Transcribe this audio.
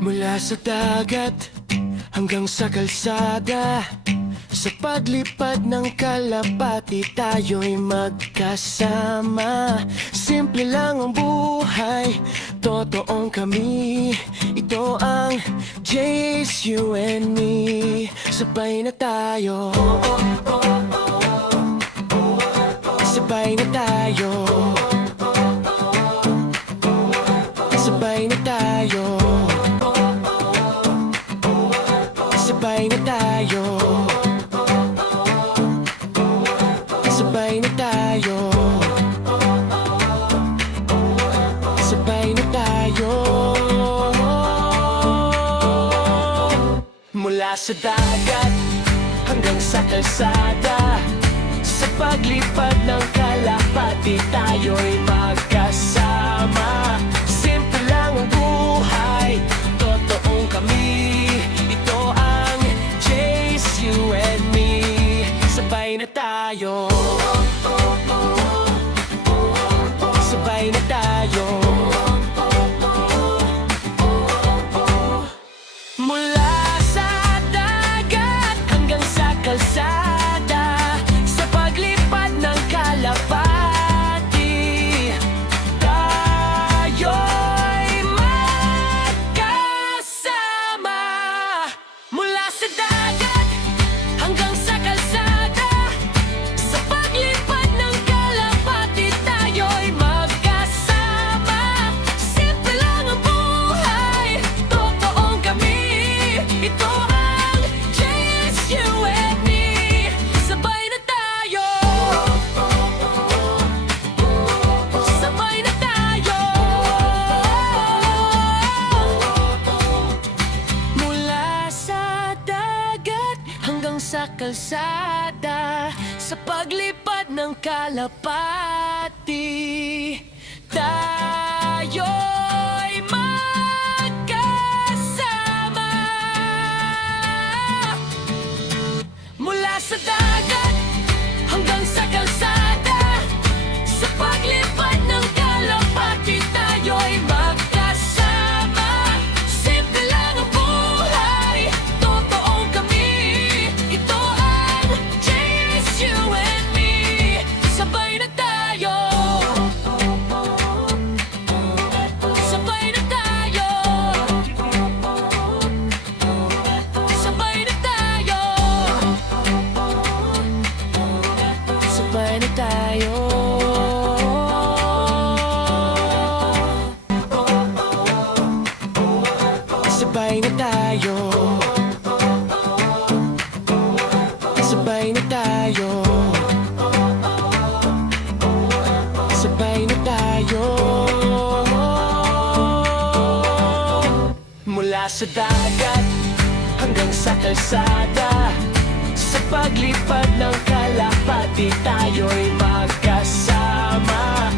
Mula sa dagat hanggang sa kalsada, sa paglipad ng kalapati tayo'y magkasama. Simple lang ang buhay, totoong kami. Ito ang Jace, you and me. Sabay na tayo, sabay na tayo, sabay na tayo, sabay na tayo, sabay na tayo, sabay na tayo. Mula sa dagat hanggang sa kalsada, sa paglipad ng kalapati tayo'y magkasama. Simple lang ang buhay, totoong kami. Ito ang Jace, you and me. Sabay na tayo, sabay na tayo. Mula sa dagat hanggang sa kalsada, sa paglipad ng kalapati tayo'y magkasama. Mula sa dagat hanggang sa kalsada, sa paglipad ng kalapati tayo'y magkasama. Simple lang ang buhay, totoong kami. Ito ang Jace, you and me. Sabay na tayo, sabay na tayo. Mula sa dagat hanggang sa kalsada, sa paglipad ng kalapati tayo'y magkasama. Mula sa dagat hanggang sa kalsada, sa paglipad ng kalapati tayo'y magkasama. Simple lang ang buhay, totoong kami. Ito ang Jace, you and me. Sabay na tayo, sabay na tayo, sabay na tayo, sabay na tayo. Sabay na tayo, sabay na tayo, sabay na tayo. Mula sa dagat hanggang sa kalsada, sa paglipad ng kalapati tayo'y magkasama.